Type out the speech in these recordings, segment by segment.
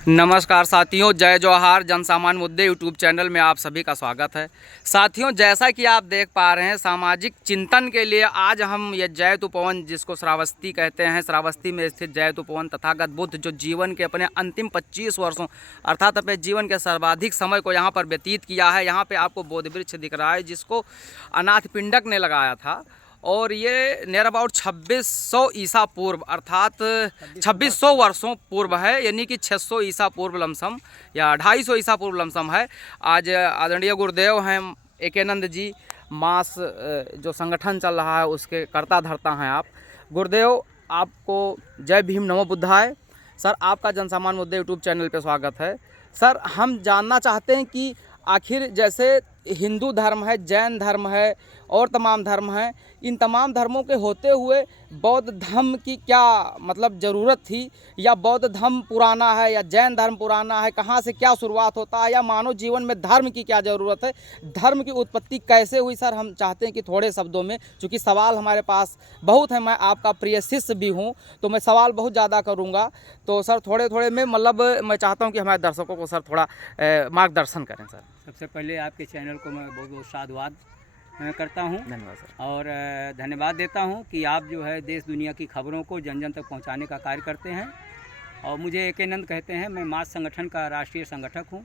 नमस्कार साथियों, जय जवाहर जनसामान्य मुद्दे यूट्यूब चैनल में आप सभी का स्वागत है। साथियों, जैसा कि आप देख पा रहे हैं, सामाजिक चिंतन के लिए आज हम ये जैत उपवन, जिसको श्रावस्ती कहते हैं, श्रावस्ती में स्थित जैत उपवन तथागत बुद्ध जो जीवन के अपने अंतिम 25 वर्षों अर्थात अपने जीवन के सर्वाधिक समय को यहाँ पर व्यतीत किया है। यहाँ पर आपको बोधि वृक्ष दिख रहा है जिसको अनाथ पिंडक ने लगाया था, और ये नियर अबाउट 2600 ईसा पूर्व अर्थात 2600 वर्षों पूर्व है, यानी कि 600 ईसा पूर्व लमसम या 250 ईसा पूर्व लमसम है। आज आदरणीय गुरुदेव हैं एकानंद जी, मास जो संगठन चल रहा है उसके कर्ता धर्ता हैं आप। गुरुदेव, आपको जय भीम, नमो बुद्धाय। सर, आपका जनसामान्य मुद्दे यूट्यूब चैनल पे स्वागत है। सर, हम जानना चाहते हैं कि आखिर जैसे हिंदू धर्म है, जैन धर्म है और तमाम धर्म हैं, इन तमाम धर्मों के होते हुए बौद्ध धर्म की क्या मतलब ज़रूरत थी, या बौद्ध धर्म पुराना है या जैन धर्म पुराना है, कहाँ से क्या शुरुआत होता है, या मानव जीवन में धर्म की क्या ज़रूरत है, धर्म की उत्पत्ति कैसे हुई? सर, हम चाहते हैं कि थोड़े शब्दों में, चूँकि सवाल हमारे पास बहुत है, मैं आपका प्रिय शिष्य भी हूँ तो मैं सवाल बहुत ज़्यादा करूँगा, तो सर थोड़े थोड़े में मतलब मैं चाहता हूँ कि हमारे दर्शकों को सर थोड़ा मार्गदर्शन करें। सर, सबसे पहले आपके चैनल को मैं बहुत बहुत साधुवाद करता हूं। धन्यवाद सर। और धन्यवाद देता हूं कि आप जो है देश दुनिया की खबरों को जन जन तक पहुंचाने का कार्य करते हैं। और मुझे एकानंद कहते हैं, मैं मास संगठन का राष्ट्रीय संगठक हूं।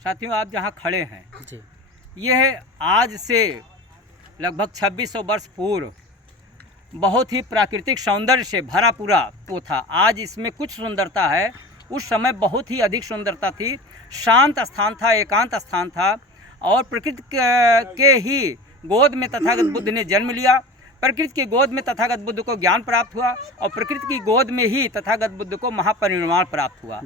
साथियों, आप जहां खड़े हैं जी, यह आज से लगभग 2600 वर्ष पूर्व बहुत ही प्राकृतिक सौंदर्य से भरा पूरा वो था। आज इसमें कुछ सुंदरता है, उस समय बहुत ही अधिक सुंदरता थी। शांत स्थान था, एकांत स्थान था, और प्रकृति के ही गोद में तथागत बुद्ध ने जन्म लिया। प्रकृति की गोद में तथागत बुद्ध को ज्ञान प्राप्त हुआ, और प्रकृति की गोद में ही तथागत बुद्ध को महापरिनिर्वाण प्राप्त हुआ।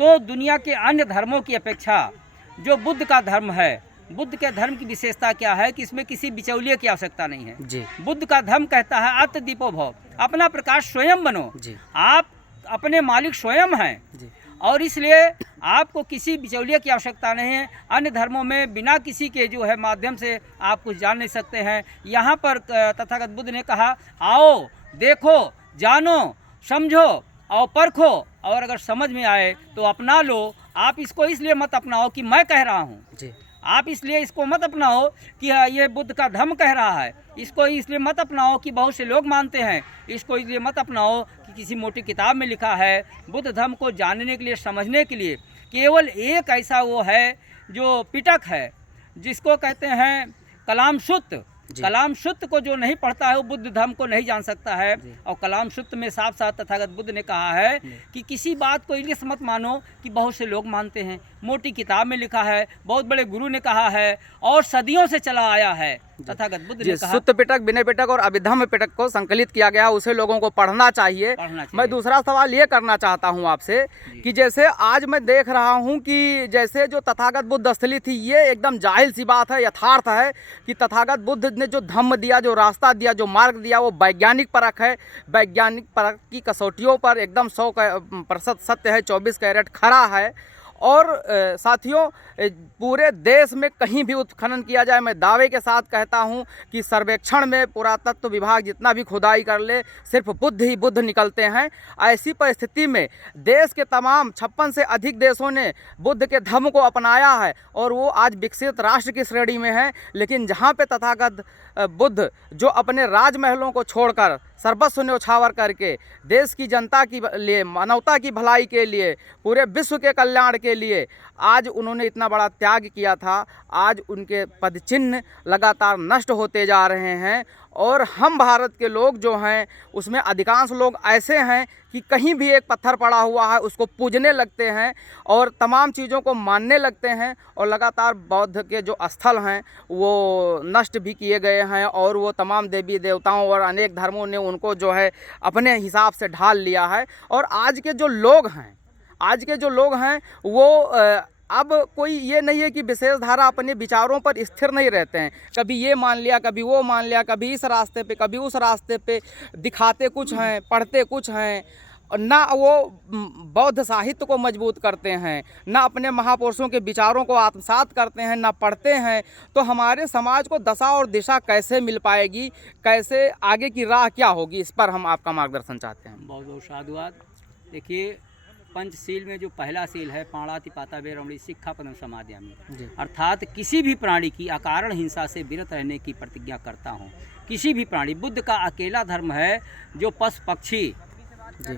तो दुनिया के अन्य धर्मों की अपेक्षा जो बुद्ध का धर्म है, बुद्ध के धर्म की विशेषता क्या है कि इसमें किसी बिचौलिए की आवश्यकता नहीं है जी। बुद्ध का धर्म कहता है आत्मदीपो भव, अपना प्रकाश स्वयं बनो जी। आप अपने मालिक स्वयं हैं जी। और इसलिए आपको किसी बिचौलिए की आवश्यकता नहीं है। अन्य धर्मों में बिना किसी के जो है माध्यम से आप कुछ जान नहीं सकते हैं। यहाँ पर तथागत बुद्ध ने कहा, आओ देखो, जानो, समझो और परखो, और अगर समझ में आए तो अपना लो। आप इसको इसलिए मत अपनाओ कि मैं कह रहा हूँ जी। आप इसलिए इसको मत अपनाओ कि ये बुद्ध का धर्म कह रहा है। इसको इसलिए मत अपनाओ कि बहुत से लोग मानते हैं। इसको इसलिए मत अपनाओ कि किसी मोटी किताब में लिखा है। बुद्ध धर्म को जानने के लिए, समझने के लिए केवल एक ऐसा वो है जो पिटक है, जिसको कहते हैं कलाम शुत्त। कलाम शुत्त को जो नहीं पढ़ता है वो बुद्ध धर्म को नहीं जान सकता है। और कलाम शुत्त में साफ साफ तथागत बुद्ध ने कहा है कि किसी बात को इसलिए मत मानो कि बहुत से लोग मानते हैं। मोटी किताब में लिखा है, बहुत बड़े गुरु ने कहा है, और सदियों से चला आया है। तथागत बुद्ध ने कहा, शुद्ध पिटक, विनय पिटक और अभिधम्म पिटक को संकलित किया गया, उसे लोगों को पढ़ना चाहिए। मैं दूसरा सवाल ये करना चाहता हूँ आपसे कि जैसे आज मैं देख रहा हूँ कि जैसे जो तथागत बुद्ध स्थली थी, ये एकदम जाहिल सी बात है, यथार्थ है कि तथागत बुद्ध ने जो धम्म दिया, जो रास्ता दिया, जो मार्ग दिया, वो वैज्ञानिक परख है। वैज्ञानिक परख की कसौटियों पर एकदम 100% सत्य है, 24 कैरेट खरा है। और साथियों, पूरे देश में कहीं भी उत्खनन किया जाए, मैं दावे के साथ कहता हूं कि सर्वेक्षण में पुरातत्व विभाग जितना भी खुदाई कर ले, सिर्फ बुद्ध ही बुद्ध निकलते हैं। ऐसी परिस्थिति में देश के तमाम 56 से अधिक देशों ने बुद्ध के धर्म को अपनाया है, और वो आज विकसित राष्ट्र की श्रेणी में है। लेकिन जहाँ पे तथागत बुद्ध जो अपने राजमहलों को छोड़कर सर्वस्व न्यौछावर करके देश की जनता की लिए, मानवता की भलाई के लिए, पूरे विश्व के कल्याण के लिए आज उन्होंने इतना बड़ा त्याग किया था, आज उनके पदचिन्ह लगातार नष्ट होते जा रहे हैं। और हम भारत के लोग जो हैं उसमें अधिकांश लोग ऐसे हैं कि कहीं भी एक पत्थर पड़ा हुआ है उसको पूजने लगते हैं और तमाम चीज़ों को मानने लगते हैं, और लगातार बौद्ध के जो स्थल हैं वो नष्ट भी किए गए हैं, और वो तमाम देवी देवताओं और अनेक धर्मों ने उनको जो है अपने हिसाब से ढाल लिया है। और आज के जो लोग हैं वो अब कोई ये नहीं है कि विशेष धारा अपने विचारों पर स्थिर नहीं रहते हैं। कभी ये मान लिया, कभी वो मान लिया, कभी इस रास्ते पे, कभी उस रास्ते पे, दिखाते कुछ हैं, पढ़ते कुछ हैं। ना वो बौद्ध साहित्य को मजबूत करते हैं, ना अपने महापुरुषों के विचारों को आत्मसात करते हैं, ना पढ़ते हैं। तो हमारे समाज को दशा और दिशा कैसे मिल पाएगी, कैसे आगे की राह क्या होगी, इस पर हम आपका मार्गदर्शन चाहते हैं। बहुत बहुत साधुवाद। देखिए, पंचशील में जो पहला शील है पाणातिपाता वेरमणि सिक्खापदम समादयामि, जी अर्थात किसी भी प्राणी की अकारण हिंसा से विरत रहने की प्रतिज्ञा करता हूँ। किसी भी प्राणी, बुद्ध का अकेला धर्म है जो पशु पक्षी, जी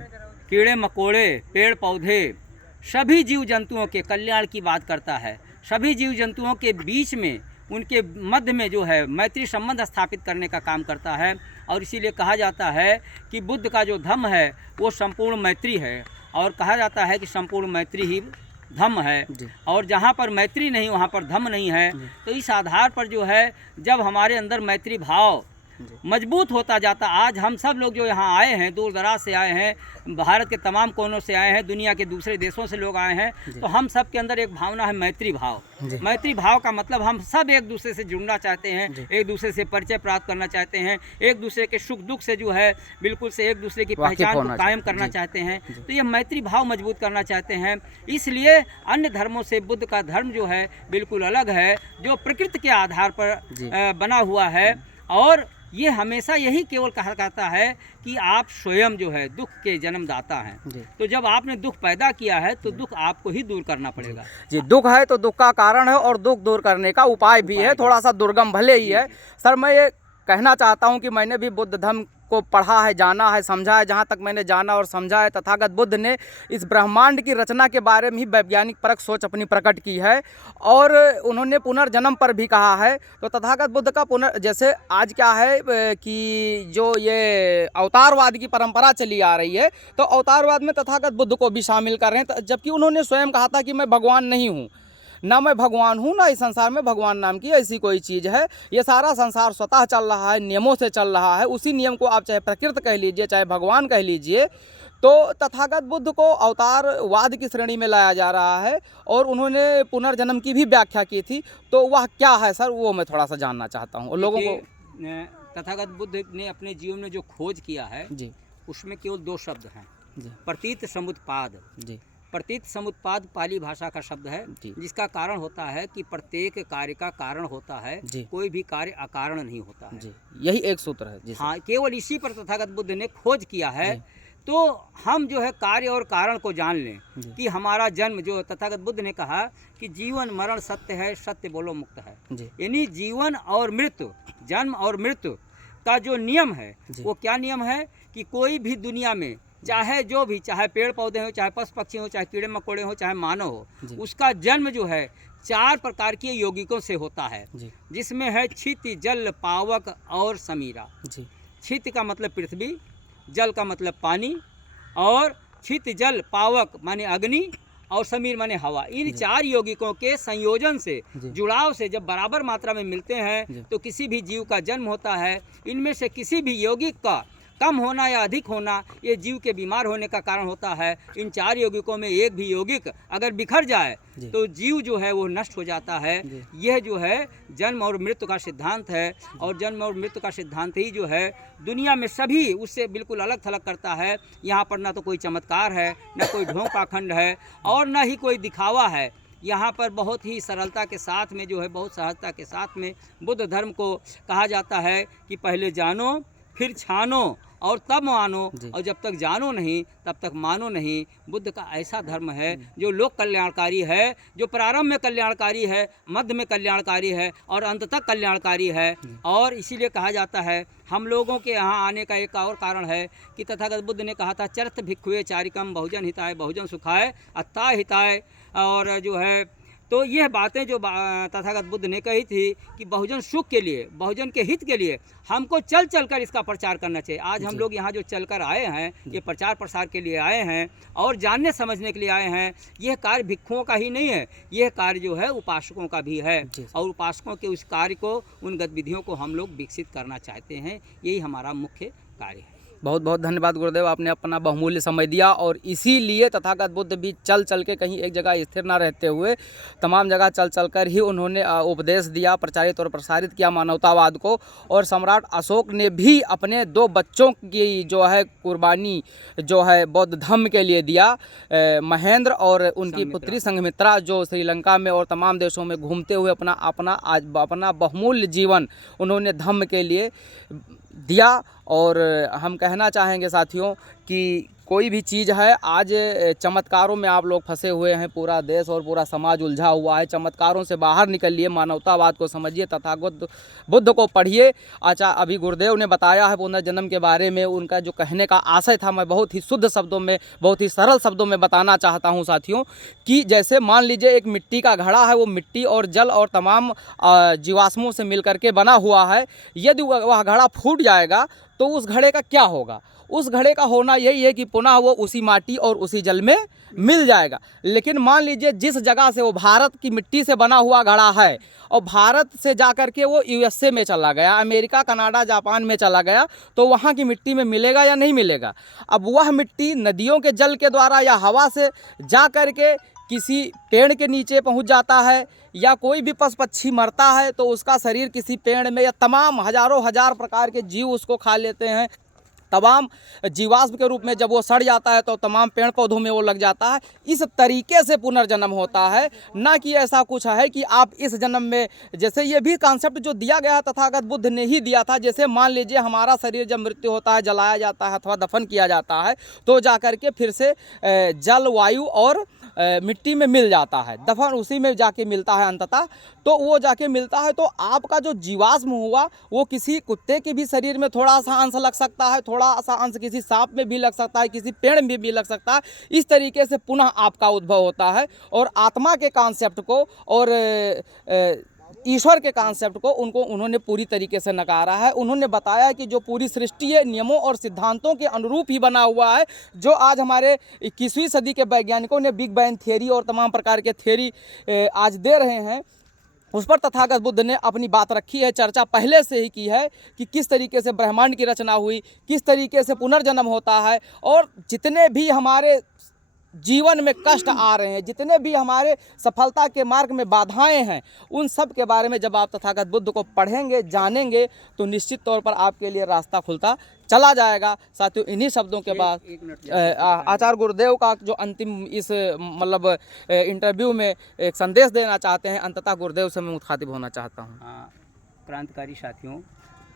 कीड़े मकोड़े, पेड़ पौधे, सभी जीव जंतुओं के कल्याण की बात करता है। सभी जीव जंतुओं के बीच में, उनके मध्य में जो है मैत्री संबंध स्थापित करने का काम करता है। और इसीलिए कहा जाता है कि बुद्ध का जो धम्म है वो संपूर्ण मैत्री है, और कहा जाता है कि संपूर्ण मैत्री ही धम्म है। और जहाँ पर मैत्री नहीं वहाँ पर धम्म नहीं है। तो इस आधार पर जो है जब हमारे अंदर मैत्री भाव मजबूत होता जाता, आज हम सब लोग जो यहाँ आए हैं, दूर दराज से आए हैं, भारत के तमाम कोनों से आए हैं, दुनिया के दूसरे देशों से लोग आए हैं, तो हम सब के अंदर एक भावना है मैत्री भाव। मैत्री भाव का मतलब हम सब एक दूसरे से जुड़ना चाहते हैं, एक दूसरे से परिचय प्राप्त करना चाहते हैं, एक दूसरे के सुख दुख से जो है बिल्कुल से एक दूसरे की पहचान को कायम करना चाहते हैं। तो ये मैत्री भाव मजबूत करना चाहते हैं। इसलिए अन्य धर्मों से बुद्ध का धर्म जो है बिल्कुल अलग है, जो प्रकृति के आधार पर बना हुआ है। और ये हमेशा यही केवल कहा करता है कि आप स्वयं जो है दुख के जन्मदाता हैं। तो जब आपने दुख पैदा किया है तो दुख आपको ही दूर करना पड़ेगा। जी, दुख है तो दुख का कारण है और दुख दूर करने का उपाय भी है, थोड़ा सा दुर्गम भले ही है। सर, मैं ये कहना चाहता हूँ कि मैंने भी बुद्ध धर्म को पढ़ा है, जाना है, समझा है। जहाँ तक मैंने जाना और समझा है, तथागत बुद्ध ने इस ब्रह्मांड की रचना के बारे में ही वैज्ञानिक परक सोच अपनी प्रकट की है, और उन्होंने पुनर्जन्म पर भी कहा है। तो तथागत बुद्ध का जैसे आज क्या है कि जो ये अवतारवाद की परंपरा चली आ रही है, तो अवतारवाद में तथागत बुद्ध को भी शामिल कर रहे हैं, जबकि उन्होंने स्वयं कहा था कि मैं भगवान नहीं हूँ, ना मैं भगवान हूँ, ना इस संसार में भगवान नाम की ऐसी कोई चीज़ है। ये सारा संसार स्वतः चल रहा है, नियमों से चल रहा है। उसी नियम को आप चाहे प्रकृति कह लीजिए, चाहे भगवान कह लीजिए। तो तथागत बुद्ध को अवतारवाद की श्रेणी में लाया जा रहा है, और उन्होंने पुनर्जन्म की भी व्याख्या की थी। तो वह क्या है सर, वो मैं थोड़ा सा जानना चाहता हूँ और लोगों को। तथागत बुद्ध ने अपने जीवन में जो खोज किया है जी, उसमें केवल 2 शब्द हैं जी, प्रतीत समुत्पाद। जी, प्रतीत समुत्पाद पाली भाषा का शब्द है, जिसका कारण होता है कि प्रत्येक कार्य का कारण होता है, कोई भी कार्य अकारण नहीं होता है। जी, यही एक सूत्र है। जी, हाँ, केवल इसी पर तथागत बुद्ध ने खोज किया है। तो हम जो है कार्य और कारण को जान लें कि हमारा जन्म, जो तथागत बुद्ध ने कहा कि जीवन मरण सत्य है, सत्य बोलो मुक्त है। यानी जीवन और मृत्यु, जन्म और मृत्यु का जो नियम है वो क्या नियम है कि कोई भी दुनिया में चाहे जो भी, चाहे पेड़ पौधे हो, चाहे पशु पक्षी हो, चाहे कीड़े मकोड़े हो, चाहे मानव हो, उसका जन्म जो है 4 प्रकार के यौगिकों से होता है, जिसमें है क्षिति, जल, पावक और समीरा। क्षिति का मतलब पृथ्वी, जल का मतलब पानी, और क्षिति जल पावक माने अग्नि, और समीर माने हवा। इन 4 यौगिकों के संयोजन से, जुड़ाव से जब बराबर मात्रा में मिलते हैं तो किसी भी जीव का जन्म होता है। इनमें से किसी भी यौगिक का कम होना या अधिक होना ये जीव के बीमार होने का कारण होता है। इन 4 यौगिकों में एक भी यौगिक अगर बिखर जाए तो जीव जो है वो नष्ट हो जाता है। यह जो है जन्म और मृत्यु का सिद्धांत है, और जन्म और मृत्यु का सिद्धांत ही जो है दुनिया में सभी उससे बिल्कुल अलग थलग करता है। यहाँ पर ना तो कोई चमत्कार है, ना कोई ढोंग पाखंड है, और ना ही कोई दिखावा है। यहाँ पर बहुत ही सरलता के साथ में जो है, बहुत सहजता के साथ में बुद्ध धर्म को कहा जाता है कि पहले जानो फिर छानो और तब मानो, और जब तक जानो नहीं तब तक मानो नहीं। बुद्ध का ऐसा धर्म है जो लोक कल्याणकारी है, जो प्रारंभ में कल्याणकारी है, मध्य में कल्याणकारी है और अंत तक कल्याणकारी है। और इसीलिए कहा जाता है, हम लोगों के यहाँ आने का एक और कारण है कि तथागत बुद्ध ने कहा था चरत भिक्षुए चारिकम बहुजन हिताय बहुजन सुखाय अत्ता हिताय। और जो है तो यह बातें जो तथागत बुद्ध ने कही थी कि बहुजन सुख के लिए, बहुजन के हित के लिए हमको चल चल कर इसका प्रचार करना चाहिए। आज हम लोग यहाँ जो चल कर आए हैं, ये प्रचार प्रसार के लिए आए हैं और जानने समझने के लिए आए हैं। यह कार्य भिक्षुओं का ही नहीं है, यह कार्य जो है उपासकों का भी है, और उपासकों के उस कार्य को, उन गतिविधियों को हम लोग विकसित करना चाहते हैं। यही हमारा मुख्य कार्य है। बहुत बहुत धन्यवाद गुरुदेव, आपने अपना बहुमूल्य समय दिया। और इसीलिए तथागत बुद्ध भी चल चल के कहीं एक जगह स्थिर न रहते हुए तमाम जगह चल चल कर ही उन्होंने उपदेश दिया, प्रचारित और प्रसारित किया मानवतावाद को। और सम्राट अशोक ने भी अपने 2 बच्चों की जो है कुर्बानी जो है बौद्ध धर्म के लिए दिया, महेंद्र और उनकी पुत्री संघमित्रा, जो श्रीलंका में और तमाम देशों में घूमते हुए अपना बहुमूल्य जीवन उन्होंने धर्म के लिए दिया। और हम कहना चाहेंगे साथियों कि कोई भी चीज़ है, आज चमत्कारों में आप लोग फंसे हुए हैं, पूरा देश और पूरा समाज उलझा हुआ है। चमत्कारों से बाहर निकलिए, मानवतावाद को समझिए, तथागत बुद्ध को पढ़िए। अभी गुरुदेव ने बताया है पुनर्जन्म के बारे में, उनका जो कहने का आशय था मैं बहुत ही शुद्ध शब्दों में, बहुत ही सरल शब्दों में बताना चाहता हूँ साथियों, कि जैसे मान लीजिए एक मिट्टी का घड़ा है, वो मिट्टी और जल और तमाम जीवाश्मों से मिलकर के बना हुआ है। यदि वह घड़ा फूट जाएगा तो उस घड़े का क्या होगा? उस घड़े का होना यही है कि पुनः वो उसी माटी और उसी जल में मिल जाएगा। लेकिन मान लीजिए जिस जगह से वो भारत की मिट्टी से बना हुआ घड़ा है और भारत से जाकर के वो यूएसए में चला गया, अमेरिका, कनाडा, जापान में चला गया, तो वहाँ की मिट्टी में मिलेगा या नहीं मिलेगा? अब वह मिट्टी नदियों के जल के द्वारा या हवा से जा कर के किसी पेड़ के नीचे पहुँच जाता है, या कोई भी पशु पक्षी मरता है तो उसका शरीर किसी पेड़ में, या तमाम हजारों हजार प्रकार के जीव उसको खा लेते हैं। तमाम जीवाश्म के रूप में जब वो सड़ जाता है तो तमाम पेड़ पौधों में वो लग जाता है। इस तरीके से पुनर्जन्म होता है, ना कि ऐसा कुछ है कि आप इस जन्म में, जैसे ये भी कॉन्सेप्ट जो दिया गया तथागत बुद्ध ने ही दिया था। जैसे मान लीजिए हमारा शरीर जब मृत्यु होता है, जलाया जाता है अथवा दफन किया जाता है, तो जाकर के फिर से जल, वायु और मिट्टी में मिल जाता है, दफन उसी में जाके मिलता है अंततः। तो वो जाके मिलता है तो आपका जो जीवाश्म हुआ वो किसी कुत्ते के भी शरीर में थोड़ा सा अंश लग सकता है, थोड़ा सा अंश किसी सांप में भी लग सकता है, किसी पेड़ में भी लग सकता है। इस तरीके से पुनः आपका उद्भव होता है। और आत्मा के कॉन्सेप्ट को और ईश्वर के कॉन्सेप्ट को उन्होंने पूरी तरीके से नकारा है। उन्होंने बताया कि जो पूरी सृष्टि है नियमों और सिद्धांतों के अनुरूप ही बना हुआ है। जो आज हमारे 21वीं सदी के वैज्ञानिकों ने बिग बैंग थियरी और तमाम प्रकार के थियरी आज दे रहे हैं, उस पर तथागत बुद्ध ने अपनी बात रखी है, चर्चा पहले से ही की है कि किस तरीके से ब्रह्मांड की रचना हुई, किस तरीके से पुनर्जन्म होता है। और जितने भी हमारे जीवन में कष्ट आ रहे हैं, जितने भी हमारे सफलता के मार्ग में बाधाएं हैं, उन सब के बारे में जब आप तथागत बुद्ध को पढ़ेंगे, जानेंगे, तो निश्चित तौर पर आपके लिए रास्ता खुलता चला जाएगा। साथियों, इन्हीं शब्दों के बाद आचार्य गुरुदेव का जो अंतिम इस मतलब इंटरव्यू में एक संदेश देना चाहते हैं, अंततः गुरुदेव से मैं मुखातिब होना चाहता हूँ। क्रांतिकारी साथियों,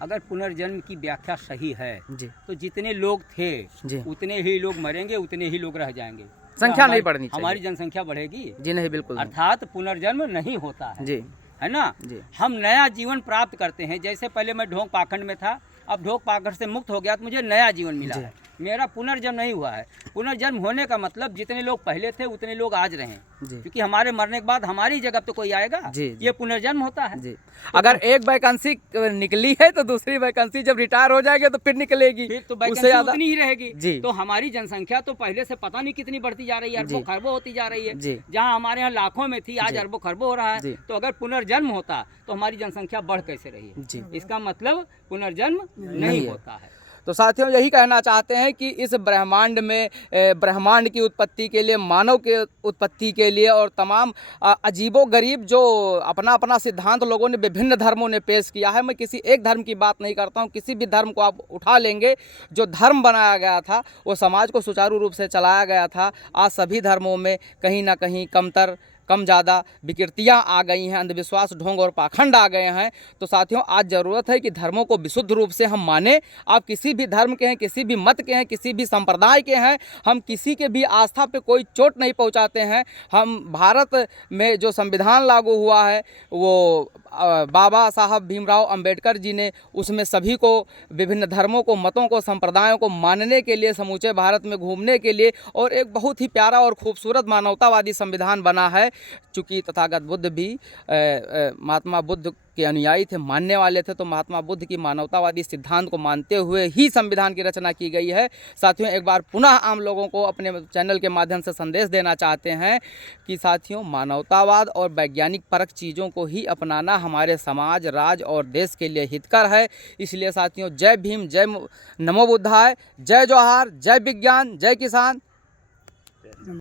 अगर पुनर्जन्म की व्याख्या सही है जी, तो जितने लोग थे जी, उतने ही लोग मरेंगे, उतने ही लोग रह जाएंगे। संख्या नहीं बढ़नी चाहिए। हमारी जनसंख्या बढ़ेगी जी नहीं, बिल्कुल नहीं। अर्थात पुनर्जन्म नहीं होता है जी, है ना जी। हम नया जीवन प्राप्त करते हैं। जैसे पहले मैं ढोंग पाखंड में था, अब ढोंग पाखंड से मुक्त हो गया तो मुझे नया जीवन मिला है, मेरा पुनर्जन्म नहीं हुआ है। पुनर्जन्म होने का मतलब जितने लोग पहले थे उतने लोग आज रहें, क्योंकि हमारे मरने के बाद हमारी जगह तो कोई आएगा। ये पुनर्जन्म होता है। जी। अगर एक वैकेंसी निकली है तो दूसरी वैकेंसी जब रिटायर हो जाएगी तो फिर निकलेगी, फिर तो वैकेंसी उतनी ही रहेगी। तो हमारी जनसंख्या तो पहले से पता नहीं कितनी बढ़ती जा रही है, अरबों खरबों होती जा रही है। जहाँ हमारे यहाँ लाखों में थी, आज अरबों खरबों हो रहा है। तो अगर पुनर्जन्म होता तो हमारी जनसंख्या बढ़ कैसे रही? इसका मतलब पुनर्जन्म नहीं होता है। तो साथियों, यही कहना चाहते हैं कि इस ब्रह्मांड में ब्रह्मांड की उत्पत्ति के लिए, मानव के उत्पत्ति के लिए और तमाम अजीबो गरीब जो अपना अपना सिद्धांत लोगों ने विभिन्न धर्मों ने पेश किया है। मैं किसी एक धर्म की बात नहीं करता हूँ, किसी भी धर्म को आप उठा लेंगे, जो धर्म बनाया गया था वो समाज को सुचारू रूप से चलाया गया था। आज सभी धर्मों में कहीं ना कहीं कम ज़्यादा विकृतियाँ आ गई हैं, अंधविश्वास, ढोंग और पाखंड आ गए हैं। तो साथियों, आज ज़रूरत है कि धर्मों को विशुद्ध रूप से हम माने। आप किसी भी धर्म के हैं, किसी भी मत के हैं, किसी भी संप्रदाय के हैं, हम किसी के भी आस्था पे कोई चोट नहीं पहुंचाते हैं। हम भारत में जो संविधान लागू हुआ है वो बाबा साहब भीमराव अंबेडकर जी ने, उसमें सभी को, विभिन्न धर्मों को, मतों को, संप्रदायों को मानने के लिए, समूचे भारत में घूमने के लिए, और एक बहुत ही प्यारा और खूबसूरत मानवतावादी संविधान बना है। चूँकि तथागत बुद्ध भी महात्मा बुद्ध के अनुयायी थे, मानने वाले थे, तो महात्मा बुद्ध की मानवतावादी सिद्धांत को मानते हुए ही संविधान की रचना की गई है। साथियों, एक बार पुनः आम लोगों को अपने चैनल के माध्यम से संदेश देना चाहते हैं कि साथियों, मानवतावाद और वैज्ञानिक परक चीज़ों को ही अपनाना हमारे समाज, राज्य और देश के लिए हितकर है। इसलिए साथियों, जय भीम, जय नमो बुद्धाय, जय जवाहर, जय विज्ञान, जय किसान,